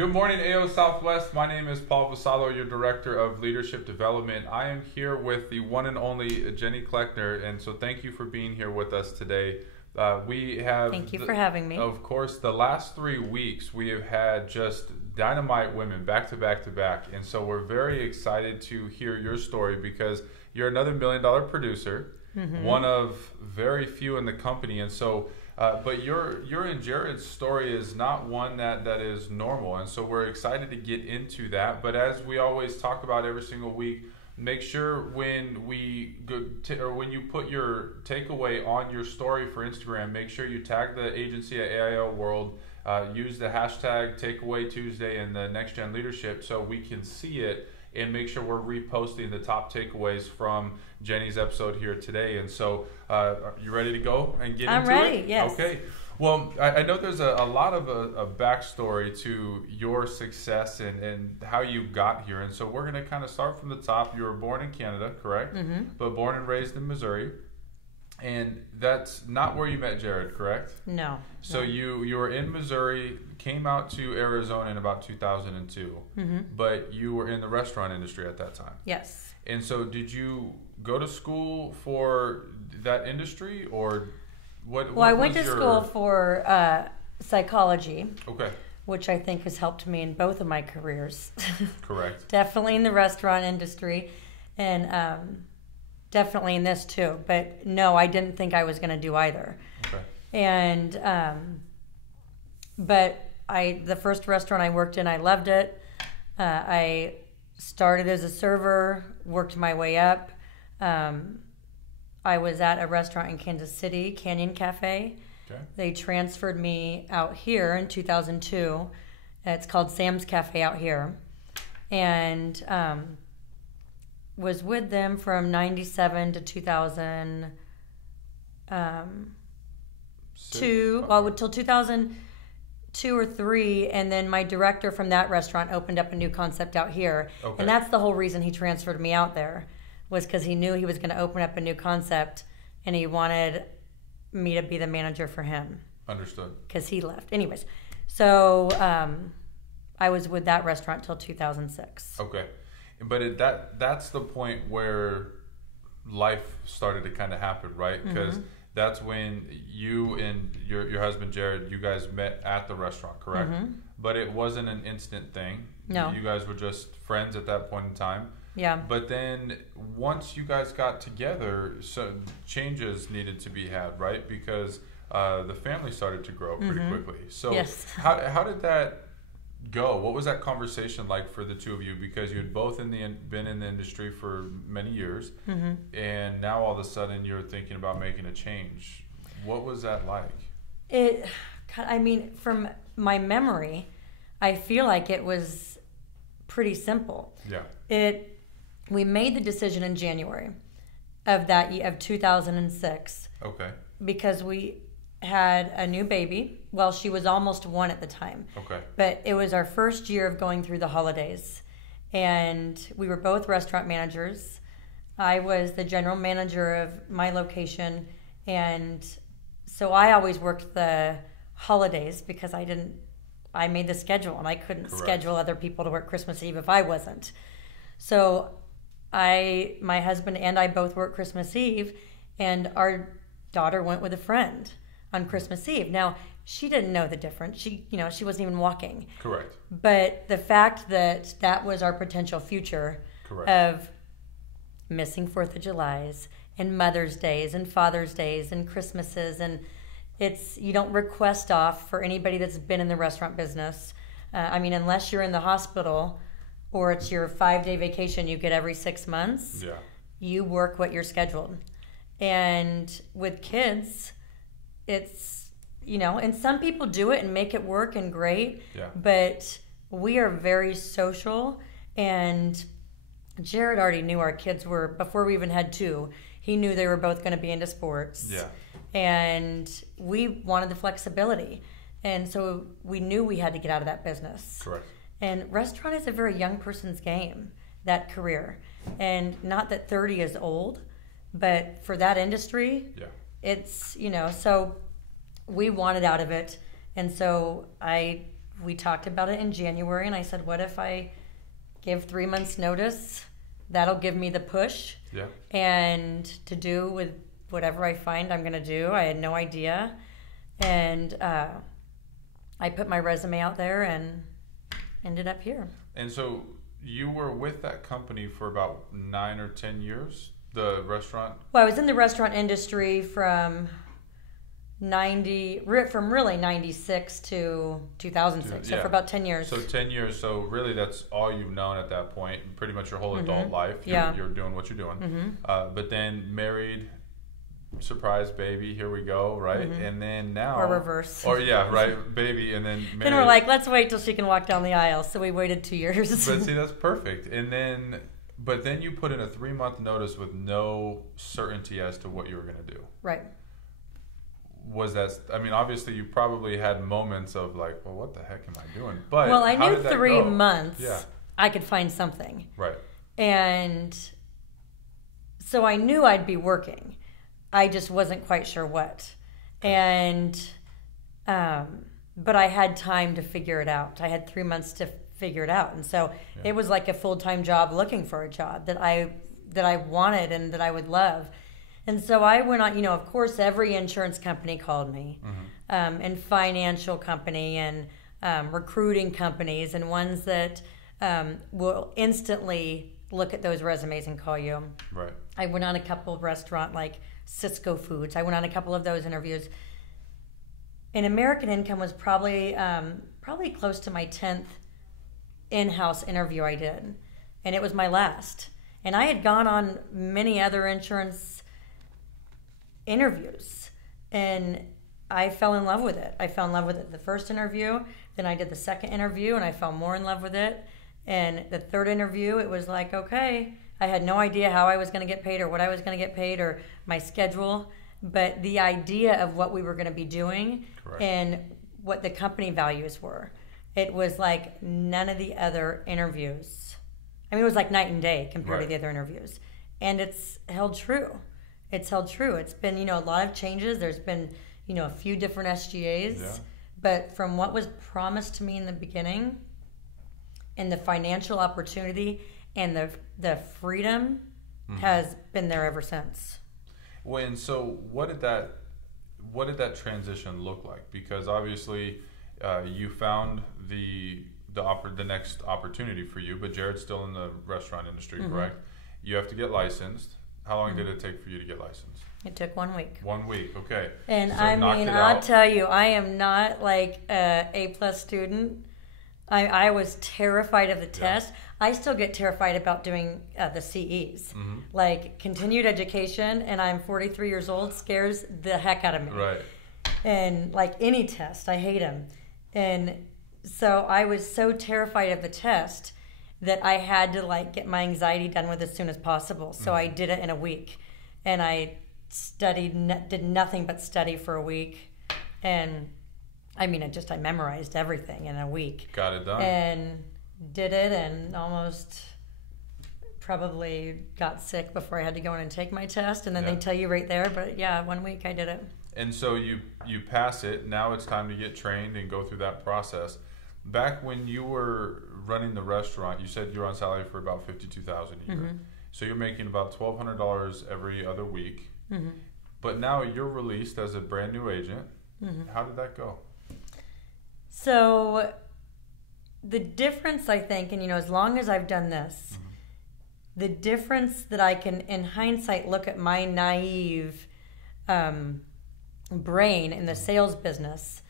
Good morning, AO Southwest. My name is Paul Vassallo, your Director of Leadership Development. I am here with the one and only Jenny Cleckner, and so thank you for being here with us today. Thank you for having me. Of course, the last 3 weeks we have had just dynamite women back to back to back, and so we're very excited to hear your story because you're another $1 million producer, one of very few in the company, and so. But your and Jared's story is not one that is normal, and so we're excited to get into that. But as we always talk about every single week, make sure when we go or when you put your takeaway on your story for Instagram, make sure you tag the agency at AIL World. Use the hashtag takeawaytuesday and the nextgenleadership so we can see it and make sure we're reposting the top takeaways from Jenny's episode here today. And so, are you ready to go and get into it? I'm ready, yes. Okay. Well, I know there's a lot of a backstory to your success and how you got here. And so we're going to kind of start from the top. You were born in Canada, correct? But born and raised in Missouri. And that's not where you met Jared, correct? No. So you were in Missouri, came out to Arizona in about 2002, but you were in the restaurant industry at that time. Yes. And so did you go to school for that industry or what? Well, I went to school for psychology. Okay. Which I think has helped me in both of my careers. Correct. Definitely in the restaurant industry and definitely in this too. But no, I didn't think I was going to do either. Okay. And but the first restaurant I worked in, I loved it. I started as a server, worked my way up. I was at a restaurant in Kansas City, Canyon Cafe. Okay. They transferred me out here in 2002. It's called Sam's Cafe out here. And was with them from 97 to 2002. Well, until 2002 or 3, and then my director from that restaurant opened up a new concept out here. Okay. And that's the whole reason he transferred me out there, was because he knew he was going to open up a new concept, and he wanted me to be the manager for him. Understood. Because he left. Anyways, so I was with that restaurant till 2006. Okay. But that's the point where life started to kind of happen, right? Because that's when you and your husband Jared, you guys met at the restaurant, correct? But it wasn't an instant thing. No. You guys were just friends at that point in time. Yeah. But then once you guys got together, so changes needed to be had, right? Because the family started to grow pretty quickly. So yes. How did that go? What was that conversation like for the two of you? Because you had both been in the industry for many years, and now all of a sudden you're thinking about making a change. What was that like? From my memory, I feel like it was pretty simple. Yeah. We made the decision in January of 2006. Okay. Because we had a new baby. Well, she was almost 1 at the time. Okay. But it was our first year of going through the holidays. And we were both restaurant managers. I was the general manager of my location. And so I always worked the holidays because I made the schedule and I couldn't schedule other people to work Christmas Eve if I wasn't. So my husband and I both worked Christmas Eve, and our daughter went with a friend on Christmas Eve. Now, she didn't know the difference. She wasn't even walking. Correct. But the fact that was our potential future of missing 4th of Julys and Mother's Days and Father's Days and Christmases, and you don't request off for anybody that's been in the restaurant business. Unless you're in the hospital or it's your 5-day vacation you get every 6 months, you work what you're scheduled. And with kids, it's, and some people do it and make it work and great, but we are very social, and Jared already knew our kids were, before we even had 2, he knew they were both going to be into sports. Yeah. And we wanted the flexibility. And so we knew we had to get out of that business. Correct. And restaurant is a very young person's game, that career. And not that 30 is old, but for that industry, it's, so we wanted out of it. And so I we talked about it in January, and I said, what if I give 3 months notice? That'll give me the push. Yeah. And to do with whatever I find I'm going to do. I had no idea. And I put my resume out there and ended up here. And so you were with that company for about 9 or 10 years, the restaurant? Well, I was in the restaurant industry from really 96 to 2006, so for about 10 years. So 10 years, so really that's all you've known at that point, pretty much your whole adult life. You're doing what you're doing. But then married, surprise baby, here we go, right? And then now... Or reverse. Or baby, and then married. Then we're like, let's wait till she can walk down the aisle, so we waited 2 years. But see, that's perfect. But then you put in a 3-month notice with no certainty as to what you were going to do. Right. Was that, I mean, obviously you probably had moments of like, well, what the heck am I doing? But well, I knew did that 3 go? months I could find something. Right. And so I knew I'd be working. I just wasn't quite sure what. And, but I had time to figure it out. I had 3 months to figure it out. And so it was like a full-time job looking for a job that I wanted and that I would love. And so I went on, of course, every insurance company called me, and financial company and recruiting companies and ones that will instantly look at those resumes and call you. Right. I went on a couple of restaurant like Cisco Foods. I went on a couple of those interviews. And American Income was probably close to my 10th in-house interview I did. And it was my last. And I had gone on many other insurance interviews, and I fell in love with it. I fell in love with it the first interview, then I did the second interview, and I fell more in love with it. And the third interview, it was like, okay, I had no idea how I was going to get paid or what I was going to get paid or my schedule, but the idea of what we were going to be doing and what the company values were, it was like none of the other interviews. I mean, it was like night and day compared to the other interviews. And it's held true. It's held true. It's been, a lot of changes. There's been, a few different SGAs. But from what was promised to me in the beginning and the financial opportunity and the freedom has been there ever since. Well, and so what did that transition look like? Because obviously you found the next opportunity for you, but Jared's still in the restaurant industry, correct? You have to get licensed. How long did it take for you to get licensed? It took 1 week. 1 week, okay. And so I'll tell you, I am not like a A+ student. I was terrified of the test. I still get terrified about doing the CEs. Like continued education, and I'm 43 years old, scares the heck out of me. Right. And like any test, I hate them. And so I was so terrified of the test that I had to get my anxiety done with as soon as possible. So I did it in a week, and I did nothing but study for a week, and I memorized everything in a week. Got it done. And did it, and almost probably got sick before I had to go in and take my test, and then they tell you right there. But 1 week I did it. And so you pass it. Now it's time to get trained and go through that process. Back when you were running the restaurant, you said you were on salary for about $52,000 a year. So you're making about $1,200 every other week. But now you're released as a brand new agent. How did that go? So the difference, I think, and as long as I've done this, the difference that I can, in hindsight, look at my naive brain in the sales business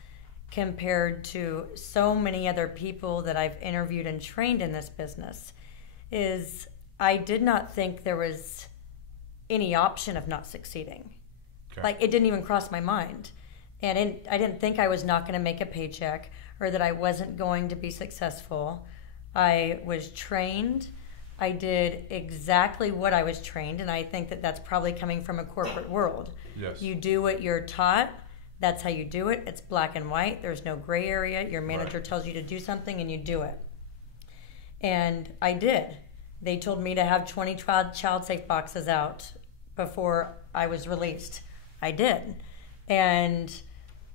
compared to so many other people that I've interviewed and trained in this business, is I did not think there was any option of not succeeding. Okay. It didn't even cross my mind. And I didn't think I was not going to make a paycheck or that I wasn't going to be successful. I was trained. I did exactly what I was trained, and I think that that's probably coming from a corporate world. Yes. You do what you're taught. That's how you do it. It's black and white. There's no gray area. Your manager tells you to do something, and you do it. And I did. They told me to have 20 child safe boxes out before I was released. I did. And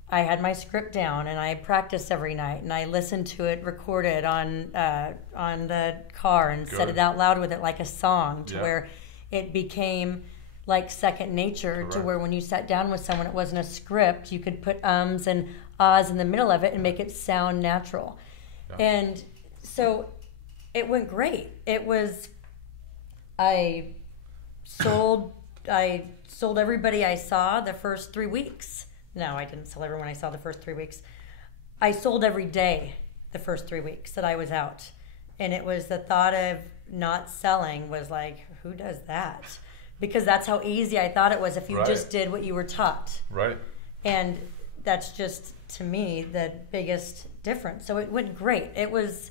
I had my script down and I practiced every night and I listened to it recorded on the car and said it out loud with it like a song to where it became like second nature to where when you sat down with someone, it wasn't a script. You could put ums and ahs in the middle of it and make it sound natural. Yeah. And so it went great. I sold everybody I saw the first 3 weeks. No, I didn't sell everyone I saw the first 3 weeks. I sold every day the first 3 weeks that I was out. And it was the thought of not selling was like, who does that? Because that's how easy I thought it was if you just did what you were taught. Right. And that's just, to me, the biggest difference. So it went great. It was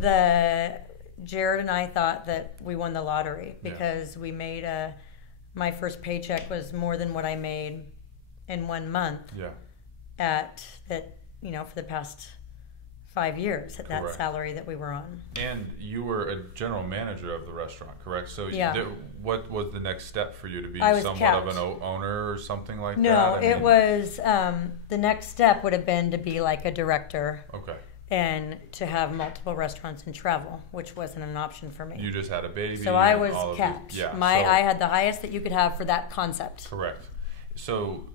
Jared and I thought that we won the lottery because we made my first paycheck was more than what I made in 1 month. Yeah. For the past 5 years at that salary that we were on. And you were a general manager of the restaurant, correct? So what was the next step for you to be somewhat of an owner or something like that? No, it was the next step would have been to be like a director. Okay. And to have multiple restaurants and travel, which wasn't an option for me. You just had a baby. So I was capped. I had the highest that you could have for that concept. Correct. So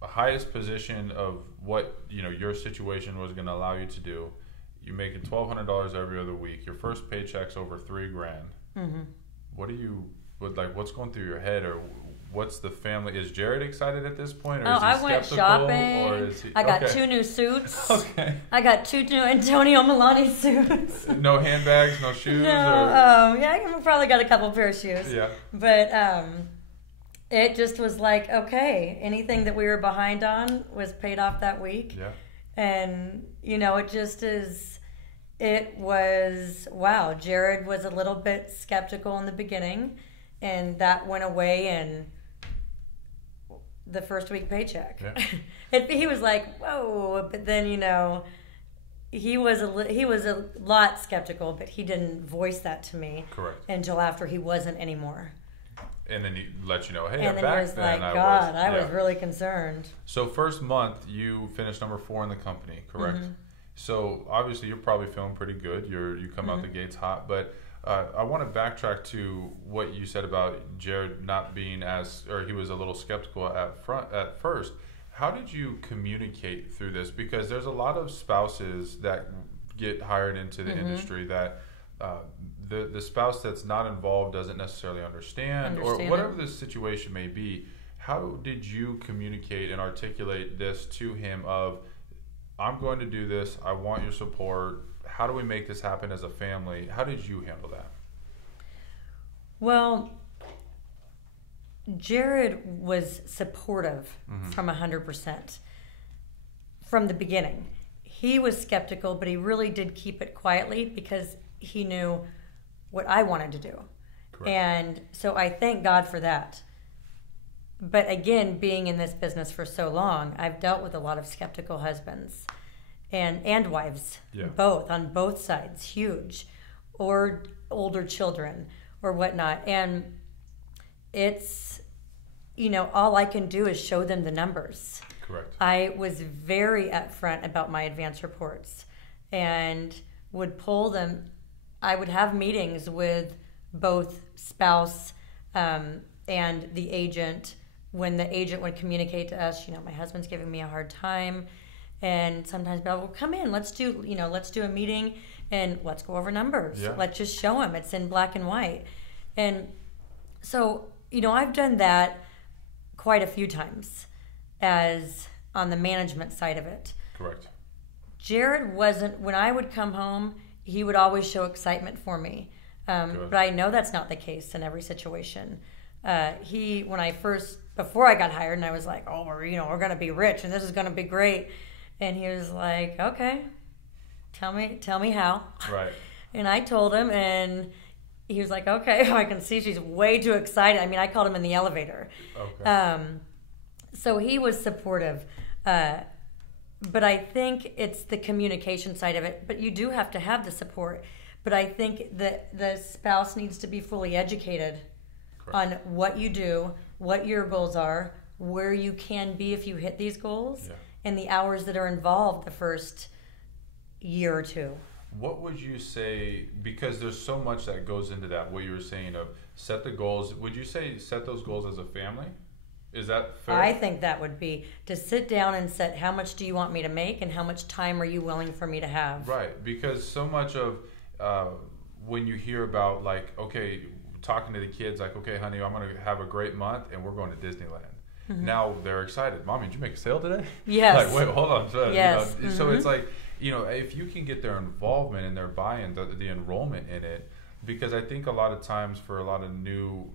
the highest position of what your situation was going to allow you to do. You're making $1,200 every other week. Your first paycheck's over $3,000. Mm-hmm. What's going through your head, or what's the family? Is Jared excited at this point, or is he I went shopping. Or is he, I got 2 new suits. Okay. I got 2 new Antonio Milani suits. No handbags, no shoes. No. I probably got a couple pair of shoes. Yeah. But it just was like, okay, anything that we were behind on was paid off that week. Yeah. And it just is. It was, wow, Jared was a little bit skeptical in the beginning, and that went away in the first week paycheck. Yeah. He was like, whoa, but then, he was a lot skeptical, but he didn't voice that to me. Correct. Until after he wasn't anymore. And then he let you know, hey, and I'm then back. He was like, God, I was really concerned. So first month, you finished number 4 in the company, correct? Mm-hmm. So obviously you're probably feeling pretty good. You come out the gates hot, but I want to backtrack to what you said about Jared not being he was a little skeptical at first. How did you communicate through this? Because there's a lot of spouses that get hired into the industry that the spouse that's not involved doesn't necessarily understand or whatever the situation may be. How did you communicate and articulate this to him of, I'm going to do this, I want your support, how do we make this happen as a family? How did you handle that? Well, Jared was supportive from 100% from the beginning. He was skeptical, but he really did keep it quietly because he knew what I wanted to do. Correct. And so I thank God for that. But again, being in this business for so long, I've dealt with a lot of skeptical husbands and wives, both, on both sides, huge, or older children or whatnot. And it's, all I can do is show them the numbers. Correct. I was very upfront about my advance reports and would pull them. I would have meetings with both spouse and the agent. When the agent would communicate to us, my husband's giving me a hard time, and sometimes people will come in, let's do a meeting and let's go over numbers. Yeah. Let's just show him it's in black and white. And so, I've done that quite a few times as on the management side of it. Correct. Jared wasn't, when I would come home, he would always show excitement for me. But I know that's not the case in every situation. Before I got hired, and I was like, oh, we're going to be rich and this is going to be great. And he was like, okay, tell me how. Right. And I told him, and he was like, okay, I can see she's way too excited. I mean, I called him in the elevator. Okay. So he was supportive. But I think it's the communication side of it. But you do have to have the support. But I think that the spouse needs to be fully educated on what you do, what your goals are, where you can be if you hit these goals, and the hours that are involved the first year or two. What would you say, because there's so much that goes into that, what you were saying of set the goals, would you say set those goals as a family? Is that fair? I think that would be to sit down and set how much do you want me to make and how much time are you willing for me to have? Right, because so much of when you hear about like, okay, talking to the kids like, okay, honey, I'm going to have a great month and we're going to Disneyland. Mm-hmm. Now they're excited. Mommy, did you make a sale today? Yes. Like, wait, hold on. So, yes. You know, so it's like, you know, if you can get their involvement and their buy-in, the enrollment in it, because I think a lot of times for a lot of new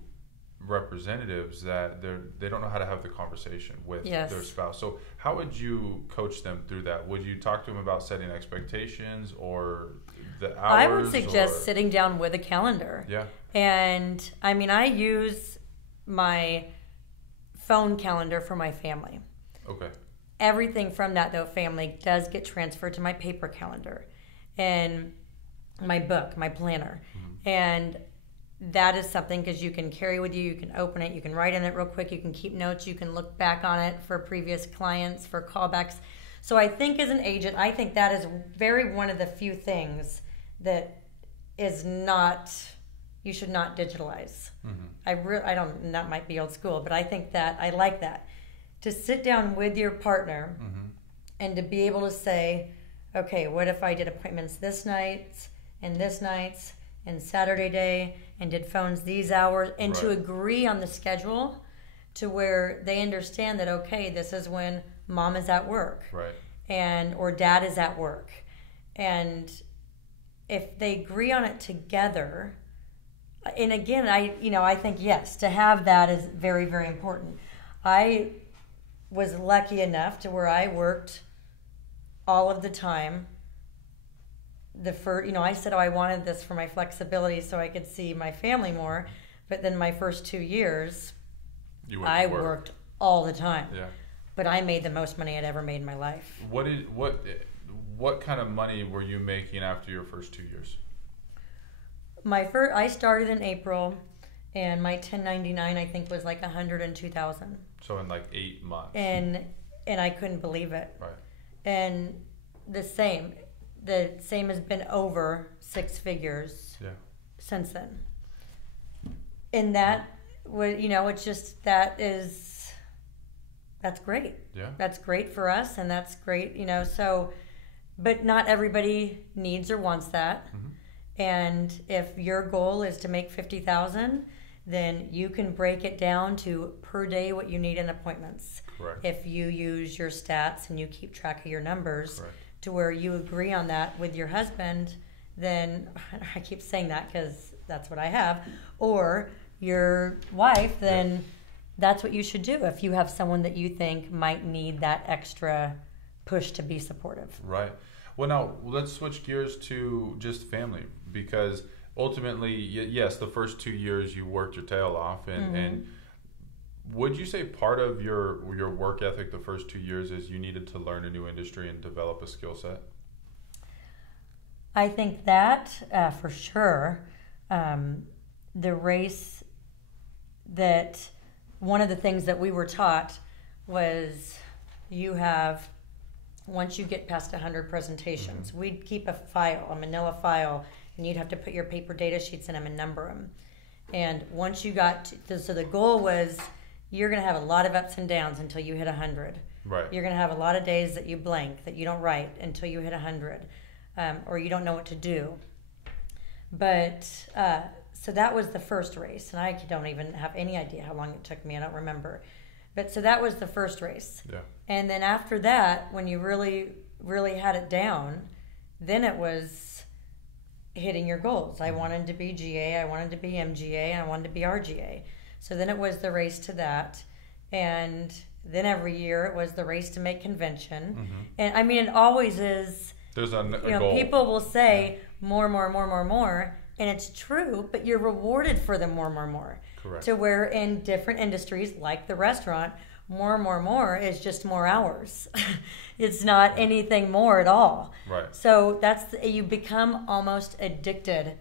representatives that they don't know how to have the conversation with yes. their spouse. So how would you coach them through that? Would you talk to them about setting expectations or the hours? I would suggest sitting down with a calendar. Yeah. And I mean, I use my phone calendar for my family. Okay. Everything from that, though, family does get transferred to my paper calendar and my book, my planner. Mm-hmm. And that is something because you can carry with you, you can open it, you can write in it real quick, you can keep notes, you can look back on it for previous clients, for callbacks. So I think as an agent, I think that is very one of the few things that is not, you should not digitalize. Mm-hmm. I don't, that might be old school, but I think that, I like that. To sit down with your partner mm-hmm. and to be able to say, okay, what if I did appointments this night and Saturday day and did phones these hours, and right. to agree on the schedule to where they understand that, okay, this is when mom is at work right. and or dad is at work. And if they agree on it together, and again, I think yes, to have that is very, very important. I was lucky enough to where I worked all of the time. I said, I wanted this for my flexibility so I could see my family more. But then my first 2 years, I worked all the time. Yeah. But I made the most money I'd ever made in my life. What kind of money were you making after your first 2 years? I started in April, and my 1099 I think was like $102,000. So in like 8 months. And I couldn't believe it. Right. And the same has been over 6 figures since then. And that was, it's just, that's great. Yeah. That's great for us, and that's great, so, but not everybody needs or wants that. Mm-hmm. And if your goal is to make $50,000, then you can break it down to per day what you need in appointments. Correct. If you use your stats and you keep track of your numbers. Correct. To where you agree on that with your husband, then I keep saying that because that's what I have, or your wife, then that's what you should do if you have someone that you think might need that extra push to be supportive. Right. Well, now let's switch gears to just family, because ultimately, yes, the first 2 years you worked your tail off, and, mm-hmm. and would you say part of your work ethic the first 2 years is you needed to learn a new industry and develop a skill set? I think that for sure. The race that one of the things that we were taught was once you get past 100 presentations, mm-hmm. we'd keep a manila file, and you'd have to put your paper data sheets in them and number them. And once you got so the goal was, you're going to have a lot of ups and downs until you hit 100. Right. You're going to have a lot of days that you blank, that you don't write until you hit 100, or you don't know what to do. But so that was the first race, and I don't even have any idea how long it took me. I don't remember. But so that was the first race. Yeah. And then after that, when you really, really had it down, then it was hitting your goals. I wanted to be GA, I wanted to be MGA, and I wanted to be RGA. So then it was the race to that. And then every year it was the race to make convention. Mm-hmm. And I mean, it always is. There's a goal. People will say more. And it's true, but you're rewarded for the more. Correct. To where in different industries, like the restaurant, more is just more hours. It's not anything more at all. Right. So you become almost addicted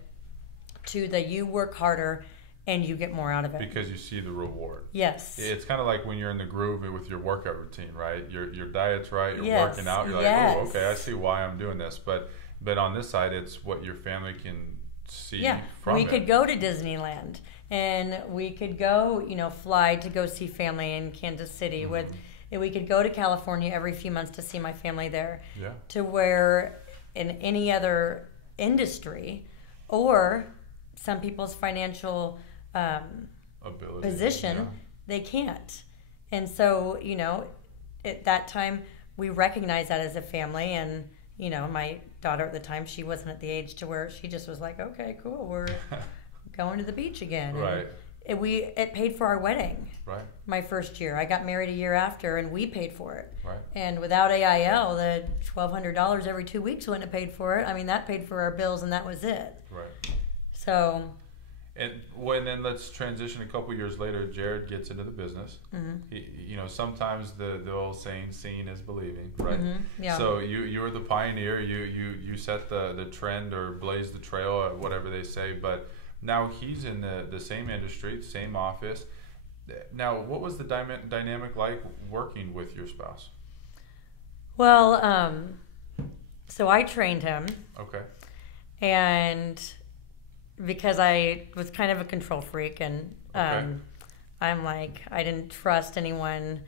to you work harder and you get more out of it. Because you see the reward. Yes. It's kind of like when you're in the groove with your workout routine, right? Your diet's right, you're yes. working out, you're like, yes. oh, okay, I see why I'm doing this. But on this side, it's what your family can see from we it. could go to Disneyland, and we could go, fly to go see family in Kansas City. And we could go to California every few months to see my family there. Yeah. To where in any other industry or some people's financial ability, position, they can't. And so, at that time, we recognized that as a family. And, my daughter at the time, she wasn't at the age to where she just was like, okay, cool, we're going to the beach again. Right. And it paid for our wedding. Right. My first year. I got married a year after, and we paid for it. Right. And without AIL, the $1,200 every 2 weeks wouldn't have paid for it. I mean, that paid for our bills, and that was it. Right. So. And then let's transition a couple years later. Jared gets into the business. He, sometimes the old saying, "Seeing is believing," right? Yeah. So you were the pioneer. You set the trend or blazed the trail, or whatever they say. But now he's in the same industry, same office. Now, what was the dynamic like working with your spouse? Well, so I trained him. Okay. And because I was kind of a control freak, and I'm like, I didn't trust anyone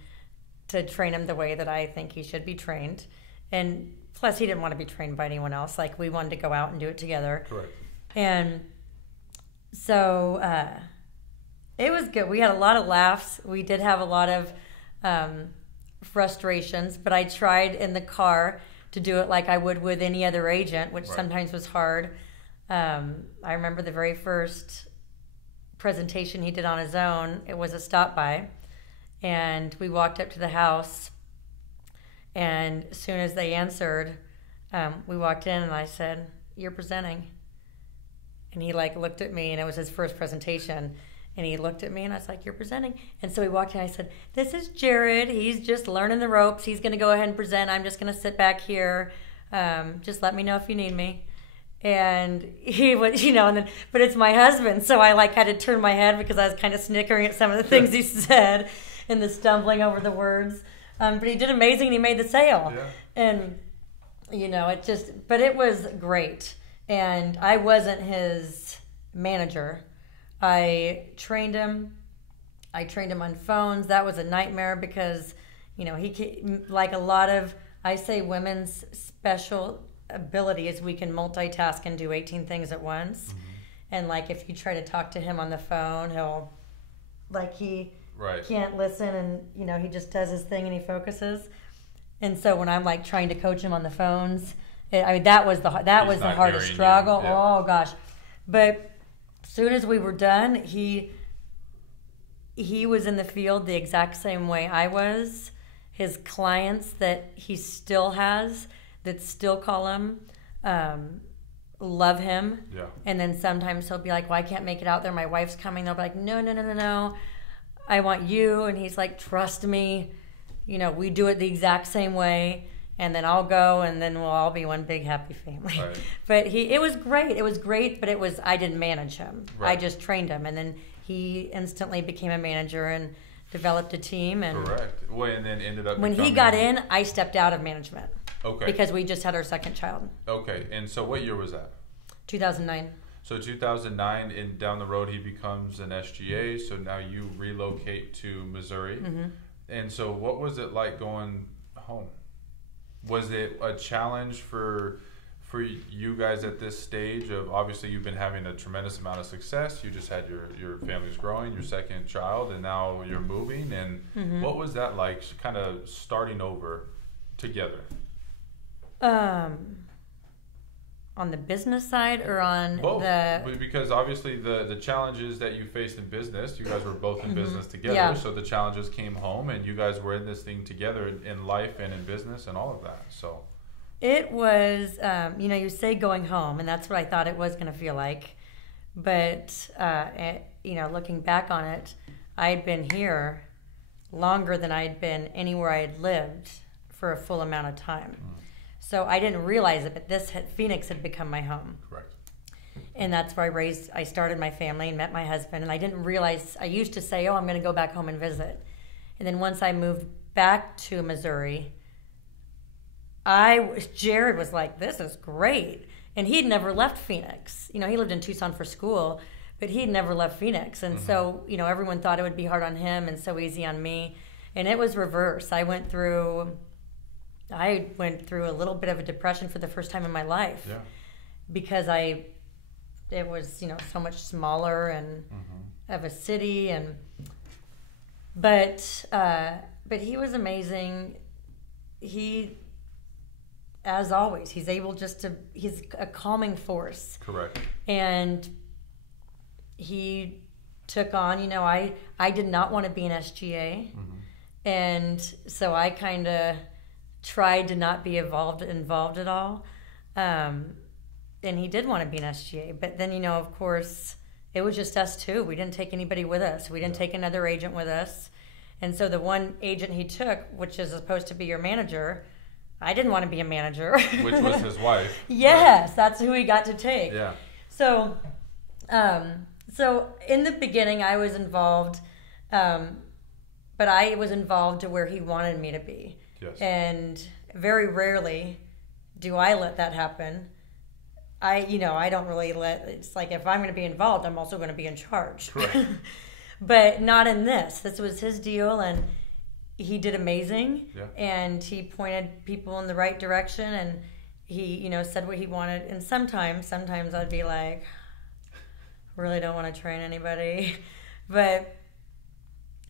to train him the way that I think he should be trained. And plus, he didn't want to be trained by anyone else. Like, we wanted to go out and do it together. Correct. And so it was good. We had a lot of laughs. We did have a lot of frustrations, but I tried in the car to do it like I would with any other agent, which sometimes was hard. I remember the very first presentation he did on his own. It was a stop by, and we walked up to the house, and as soon as they answered, we walked in, and I said, "You're presenting." And he looked at me, and it was his first presentation, and he looked at me, and I was like, "You're presenting." And so we walked in, and I said, "This is Jared. He's just learning the ropes. He's going to go ahead and present. I'm just going to sit back here. Just let me know if you need me." And he was, but it's my husband, so I had to turn my head because I was kind of snickering at some of the things he said and the stumbling over the words. But he did amazing, and he made the sale. Yeah. And, but it was great. And I wasn't his manager. I trained him on phones. That was a nightmare because, he, like a lot of, I say women's special ability is we can multitask and do 18 things at once. And if you try to talk to him on the phone, he'll he can't listen, and he just does his thing and he focuses. And so when I'm trying to coach him on the phones, that was the hardest struggle. Yeah. Oh gosh. But as soon as we were done, he was in the field the exact same way I was. His clients that he still has that still call him, love him. Yeah. And then sometimes he'll be like, "Well, I can't make it out there. My wife's coming." They'll be like, No. I want you. And he's like, "Trust me. We do it the exact same way. And then I'll go, and then we'll all be one big happy family." Right. But it was great. It was great, but I didn't manage him. Right. I just trained him. And then he instantly became a manager and developed a team. And correct. Well, and then ended up when he got in, I stepped out of management. Okay. Because we just had our second child. Okay. And so what year was that? 2009. So 2009, and down the road he becomes an SGA. So now you relocate to Missouri. And so what was it like going home? Was it a challenge for you guys at this stage of, obviously you've been having a tremendous amount of success. You just had your family's growing, your second child, and now you're moving. And what was that like, kind of starting over together? On the business side or on both? Because obviously the challenges that you faced in business, you guys were both in business together. Yeah. So the challenges came home, and you guys were in this thing together in life and in business and all of that. So it was, you say going home, and that's what I thought it was going to feel like. But, looking back on it, I'd been here longer than I'd been anywhere I had lived for a full amount of time. So I didn't realize it, but Phoenix had become my home. Correct. And that's where I started my family and met my husband. And I didn't realize, I used to say, oh, I'm going to go back home and visit. And then once I moved back to Missouri, Jared was like, this is great. And he'd never left Phoenix. You know, he lived in Tucson for school, but he'd never left Phoenix. And so, you know, everyone thought it would be hard on him and so easy on me. And it was reverse. I went through a little bit of a depression for the first time in my life. Yeah. Because it was, you know, so much smaller and of a city, but he was amazing. He, as always, he's a calming force. Correct. And he took on, you know, I did not want to be an SGA. And so I kind of tried to not be involved at all. And he did want to be an SGA. But then, you know, of course, it was just us two. We didn't take anybody with us. We didn't take another agent with us. And so the one agent he took, which is supposed to be your manager, I didn't want to be a manager. Which was his wife. Yes, right. That's who he got to take. Yeah. So in the beginning, I was involved, but I was involved to where he wanted me to be. Yes. And very rarely do I let that happen. I don't really it's like if I'm going to be involved, I'm also going to be in charge. Right. But not in this. This was his deal, and he did amazing. Yeah. And he pointed people in the right direction, and he, you know, said what he wanted. And sometimes I'd be like, really don't want to train anybody. But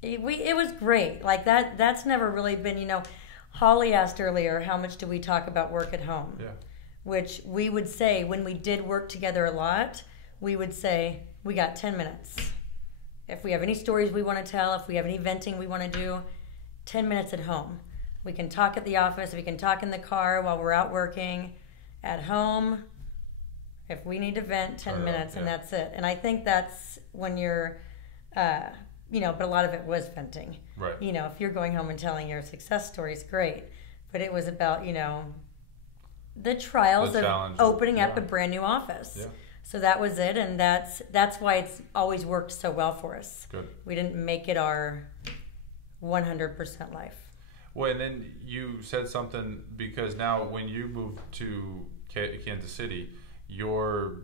it was great. Like that's never really been, you know, Holly asked earlier, how much do we talk about work at home? Yeah. Which we would say, when we did work together a lot, we would say, we got 10 minutes. If we have any stories we want to tell, if we have any venting we want to do, 10 minutes at home. We can talk at the office, we can talk in the car while we're out working. At home, if we need to vent, 10 minutes, and that's it. And I think that's when you're, you know, but a lot of it was venting. Right. You know, if you're going home and telling your success stories, great. But it was about, you know, the trials of opening up a brand new office. Yeah. So that was it, and that's why it's always worked so well for us. Good. We didn't make it our 100% life. Well, and then you said something, because now when you moved to Kansas City, you're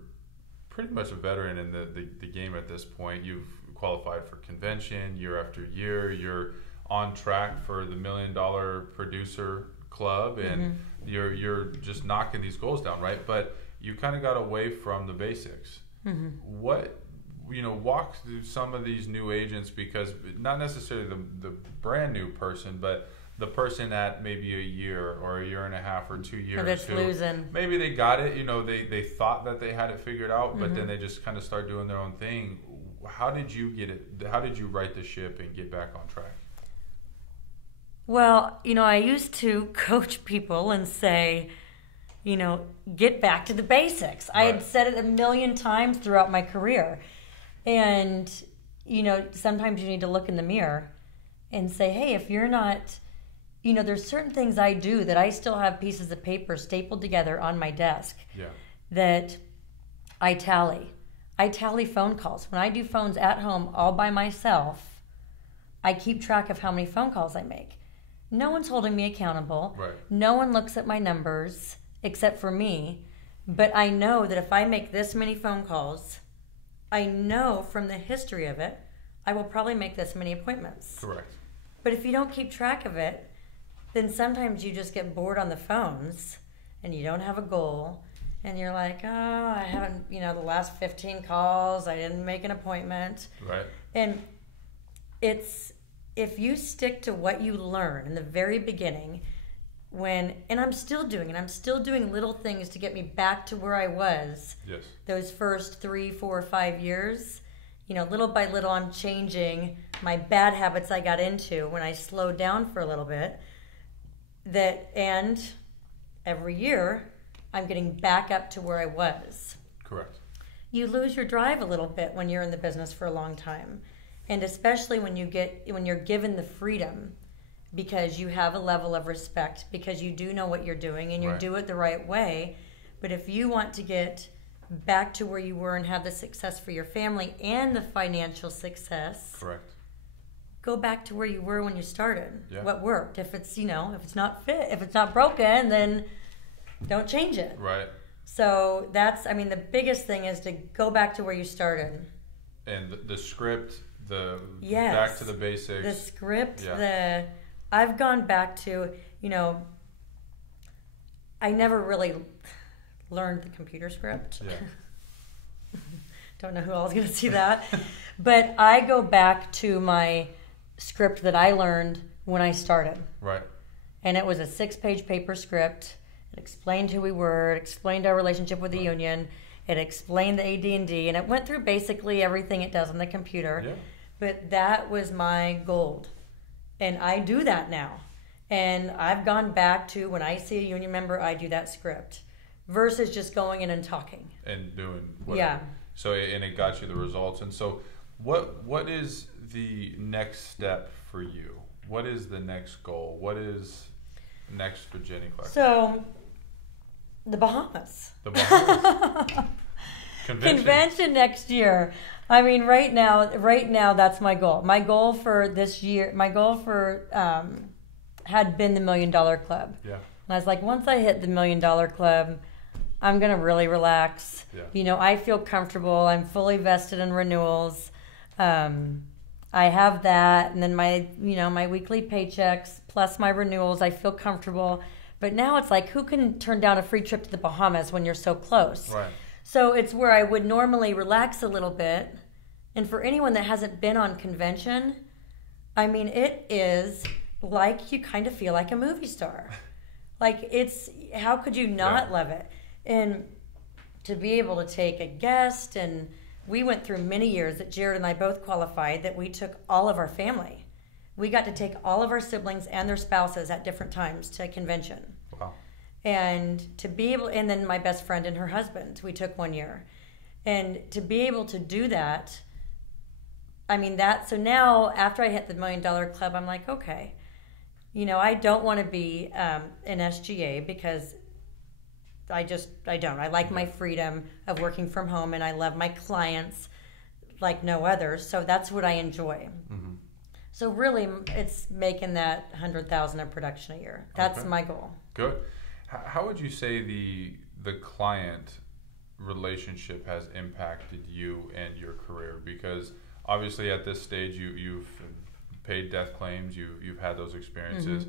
pretty much a veteran in the game at this point. You've qualified for convention year after year. You're on track for the $1 million producer club, and you're just knocking these goals down, right? But you kind of got away from the basics. What, you know, walk through some of these new agents, because not necessarily the brand new person, but the person at maybe a year or a year and a half or 2 years that's losing. Maybe they got it, you know, they thought that they had it figured out, but then they just kind of start doing their own thing. How did you get it? How did you right the ship and get back on track? Well, you know, I used to coach people and say, you know, get back to the basics. Right. I had said it a million times throughout my career. And, you know, sometimes you need to look in the mirror and say, hey, if you're not, you know, there's certain things I do that I still have pieces of paper stapled together on my desk that I tally. I tally phone calls. When I do phones at home all by myself, I keep track of how many phone calls I make. No one's holding me accountable. Right. No one looks at my numbers except for me. But I know that if I make this many phone calls, I know from the history of it, I will probably make this many appointments. Correct. But if you don't keep track of it, then sometimes you just get bored on the phones and you don't have a goal. And you're like, oh, I haven't, you know, the last 15 calls, I didn't make an appointment. Right. And it's, if you stick to what you learn in the very beginning, and I'm still doing little things to get me back to where I was. Yes. Those first 3, 4, 5 years, you know, little by little, I'm changing my bad habits I got into when I slowed down for a little bit. And every year, I'm getting back up to where I was. Correct. You lose your drive a little bit when you're in the business for a long time. And especially when you're given the freedom, because you have a level of respect, because you do know what you're doing and you do it the right way. But if you want to get back to where you were and have the success for your family and the financial success. Correct. Go back to where you were when you started. Yeah. What worked? If it's, if it's not fit, if it's not broken, then don't change it. Right. So that's, the biggest thing is to go back to where you started. And the script, yes, back to the basics. The script, I've gone back to, I never really learned the computer script. Yeah. Don't know who else is going to see that. But I go back to my script that I learned when I started. Right. And it was a 6-page paper script. It explained who we were. It explained our relationship with the union. It explained the AD&D. And it went through basically everything it does on the computer. Yeah. But that was my gold. And I do that now. And I've gone back to when I see a union member, I do that script. Versus just going in and talking. And doing whatever. Yeah. So, and it got you the results. And so what is the next step for you? What is the next goal? What is next for Jenny Cleckner? So, the Bahamas. The Bahamas. Convention next year. Right now that's my goal. My goal for this year, had been the $1 Million Club. Yeah. And I was like, once I hit the $1 Million Club, I'm going to really relax. Yeah. I feel comfortable. I'm fully vested in renewals. I have that. And then my weekly paychecks plus my renewals, I feel comfortable. But now it's like, who can turn down a free trip to the Bahamas when you're so close? Right. So it's where I would normally relax a little bit. And for anyone that hasn't been on convention, it is like you kind of feel like a movie star. How could you not love it? And to be able to take a guest, and we went through many years that Jared and I both qualified that we took all of our family. We got to take all of our siblings and their spouses at different times to a convention. Wow. And to be able, and then my best friend and her husband, we took 1 year. And to be able to do that, so now after I hit the $1 Million Club, I'm like, okay, I don't want to be an SGA because I don't. I like my freedom of working from home, and I love my clients like no others. So that's what I enjoy. Mm-hmm. So really, it's making that $100,000 of production a year. That's my goal. Good. How would you say the client relationship has impacted you and your career? Because obviously at this stage, you've paid death claims. You've had those experiences.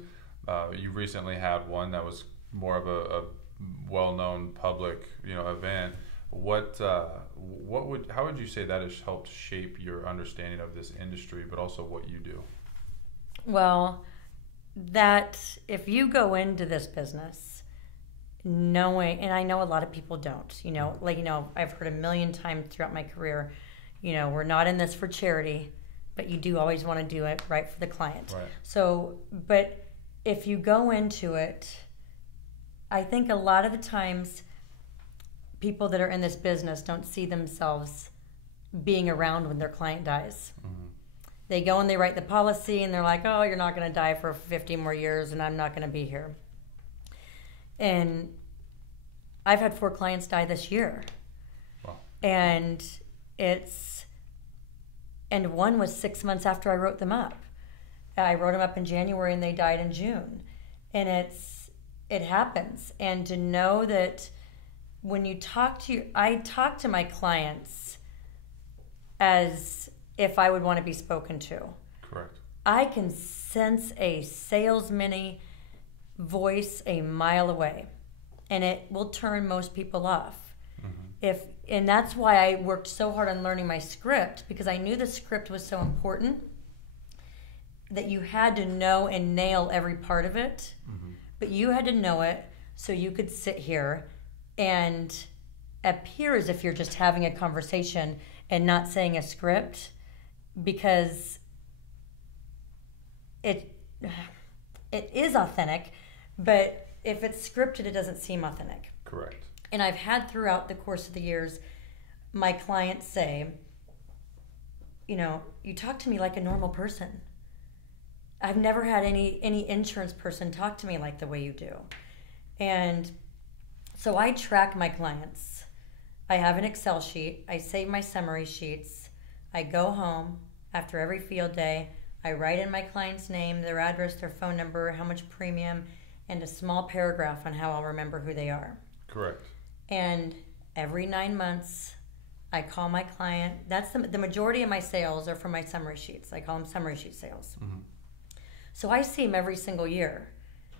Mm-hmm. You recently had one that was more of a well-known public, event. How would you say that has helped shape your understanding of this industry, but also what you do? Well, that if you go into this business knowing, and I know a lot of people don't, I've heard a million times throughout my career, we're not in this for charity, but you do always want to do it right for the client. Right. So, but if you go into it, I think a lot of the times people that are in this business don't see themselves being around when their client dies. Mm-hmm. They go and they write the policy and they're like, oh, you're not going to die for 50 more years and I'm not going to be here. And I've had 4 clients die this year. Wow. And one was 6 months after I wrote them up. I wrote them up in January and they died in June. And it happens. And to know that when you I talk to my clients as if I would want to be spoken to. Correct. I can sense a salesman voice a mile away, and it will turn most people off. Mm-hmm. And that's why I worked so hard on learning my script, because I knew the script was so important that you had to know and nail every part of it. Mm-hmm. But you had to know it so you could sit here and appear as if you're just having a conversation and not saying a script, because it is authentic, but if it's scripted, it doesn't seem authentic. Correct. And I've had throughout the course of the years, my clients say, you talk to me like a normal person. I've never had any insurance person talk to me like the way you do. And so I track my clients I have an Excel sheet. I save my summary sheets. I go home after every field day. I write in my client's name, their address, their phone number, how much premium, and a small paragraph on how I'll remember who they are. Correct. And every 9 months, I call my client. That's the majority of my sales are from my summary sheets. I call them summary sheet sales. Mm-hmm. So I see them every single year.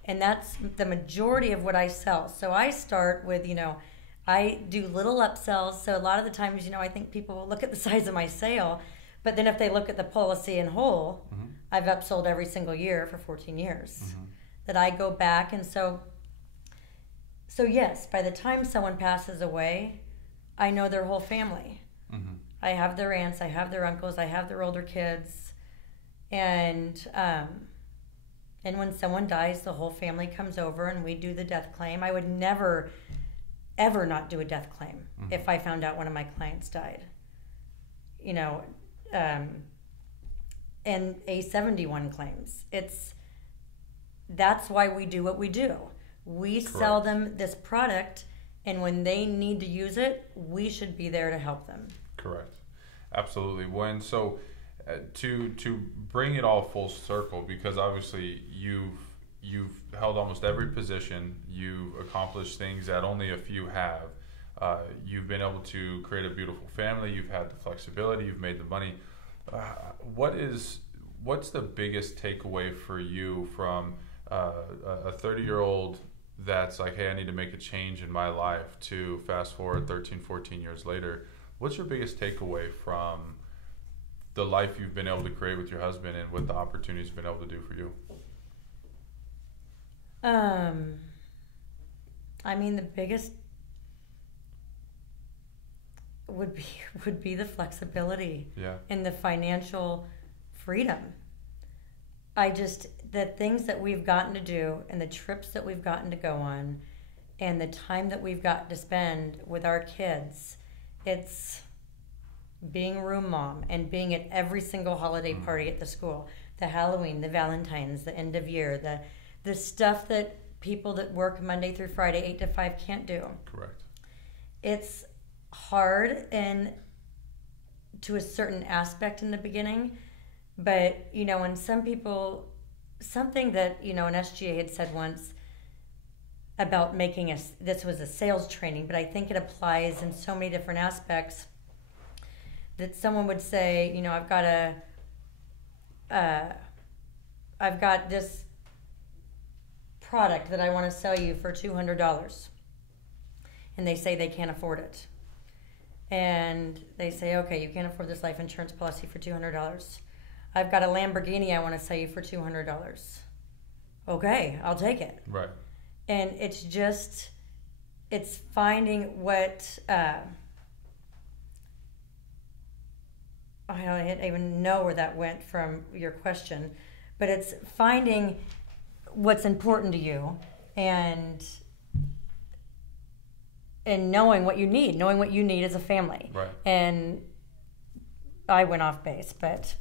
And that's the majority of what I sell. So I start with, I do little upsells. So a lot of the times, I think people will look at the size of my sale. But then if they look at the policy in whole, mm-hmm. I've upsold every single year for 14 years. Mm-hmm. That I go back. And so yes, by the time someone passes away, I know their whole family. Mm-hmm. I have their aunts, I have their uncles, I have their older kids. And when someone dies, the whole family comes over and we do the death claim. I would never, ever not do a death claim mm-hmm. if I found out one of my clients died. And A71 claims. That's why we do what we do. We Correct. Sell them this product, and when they need to use it, we should be there to help them. Correct. Absolutely. To bring it all full circle, because obviously you've held almost every position, you've accomplished things that only a few have. You've been able to create a beautiful family. You've had the flexibility. You've made the money. What's the biggest takeaway for you from a 30-year-old that's like, hey, I need to make a change in my life, to fast forward 13, 14 years later? What's your biggest takeaway from the life you've been able to create with your husband and what the opportunities you've been able to do for you? The biggest would be the flexibility and the financial freedom. The things that we've gotten to do and the trips that we've gotten to go on and the time that we've got to spend with our kids, it's being room mom and being at every single holiday party at the school, the Halloween, the Valentine's, the end of year, the stuff that people that work Monday through Friday, 8 to 5 can't do. Correct. It's hard and to a certain aspect in the beginning, but when something that an SGA had said once about making this was a sales training, but I think it applies in so many different aspects, that someone would say, I've got this product that I want to sell you for $200, and they say they can't afford it. And they say, okay, you can't afford this life insurance policy for $200. I've got a Lamborghini I want to sell you for $200. Okay, I'll take it. Right. And it's finding what, I don't even know where that went from your question, but it's finding what's important to you and knowing what you need as a family. Right. And I went off base, but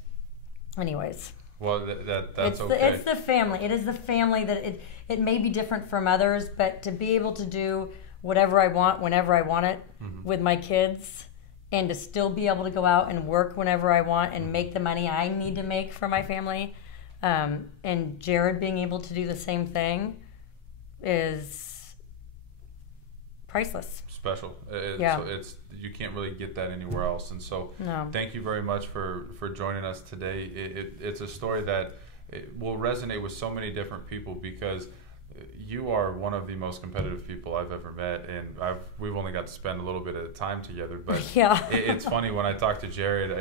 anyways. Well, that's okay. It's the family. It is the family that it may be different from others, but to be able to do whatever I want, whenever I want it mm-hmm. with my kids, and to still be able to go out and work whenever I want and make the money I need to make for my family, and Jared being able to do the same thing is priceless. Special. You can't really get that anywhere else. And so Thank you very much for joining us today. It's a story that will resonate with so many different people, because you are one of the most competitive people I've ever met, and we've only got to spend a little bit of time together. But it's funny when I talk to Jared.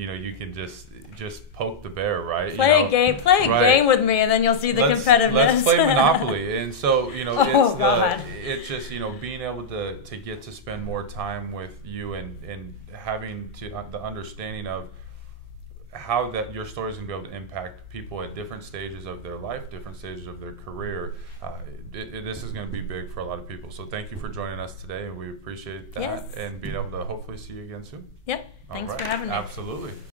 You can just poke the bear, right? Play a game with me, and then you'll see the competitiveness. Let's play Monopoly. And so it's just being able to get to spend more time with you and having the understanding of how that your story is going to be able to impact people at different stages of their life, different stages of their career. This is going to be big for a lot of people. So thank you for joining us today, and we appreciate that, and being able to hopefully see you again soon. Yep. Thanks for having me. Absolutely.